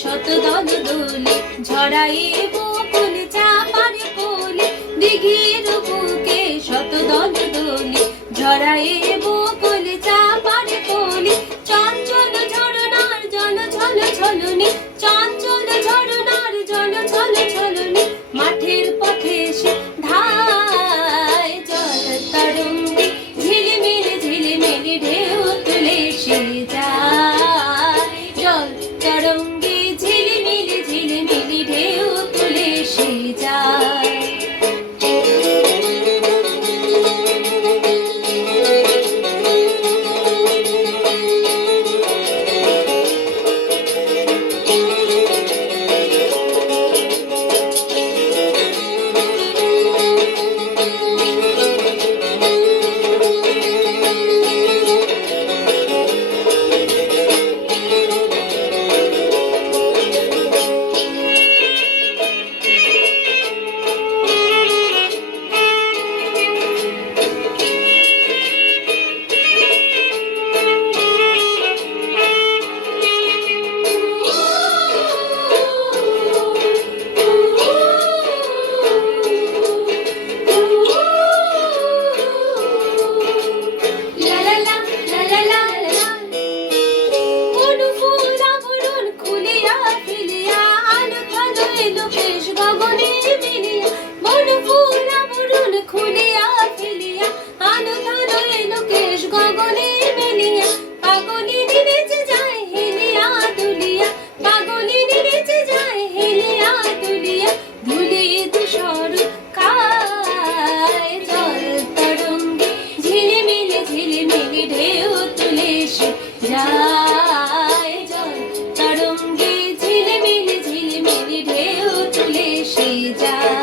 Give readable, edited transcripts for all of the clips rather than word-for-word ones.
শত দল দোলে, ঝরায়ে বকুল চাপার কোলে, দিঘির বুকে শত দল দোলে, ঝরায়ে বকুল চাপার কোলে, চঞ্চল ঝরনার জল ছল ছলনি, চঞ্চল ঝরনার জল ছল ছলনি, মাঠের পথে সে ধায় জল তরঙ্গে, ঝিলিমিল ঝিলিমিল ঢেউ তুলে সে যায়, জল তরঙ্গে ঝিলিমিল ঝিলিমিল ঢেউ তুলে সে যায়। যায় জল তরঙ্গে ঝিলিমিল ঝিলিমিল ঢেউ তুলে সে যায়।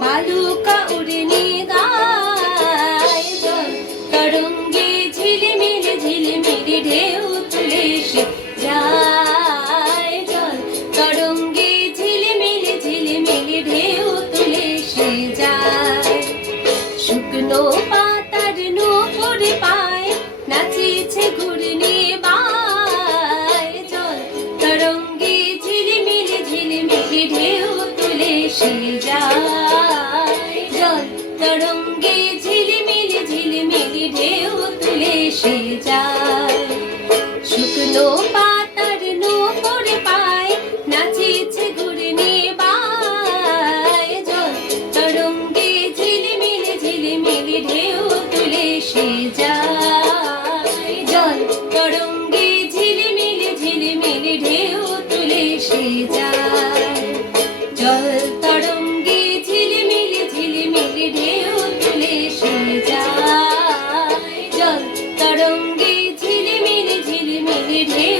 বালুকা উড়নি গায় জল তরঙ্গে ঝিলিমিল ঝিলিমিল ঢেউ তুলে সে যায়, জল তরঙ্গে ঝিলিমিল ঝিলিমিল ঢেউ তুলে সে যায়। শুকনো পাতার নূপুর পায় নাচিছে ঘূর্ণি বায়, জল তরঙ্গে ঝিলিমিল ঝিলিমিল ঢেউ তুলে সে যায়, জল তরঙ্গে ঝিলিমিল ঝিলিমিল ঢেউ তুলে সে যায়। শুকনো পাতার নূপুর পায় নাচিছে ঘূর্ণি বায়, জল তরঙ্গে ঝিলিমিল ঝিলিমিল ঢেউ তুলে সে যায়, জল তরঙ্গে ঝিলিমিল ঝিলিমিল ঢেউ তুলে সে যায়, জল তরঙ্গে ঝিলিমিল ঝিলিমিল ঢেউ তুলে সে যায়, জল তরঙ্গে ঝিলিমিল ঝিলিমিল ঢেউ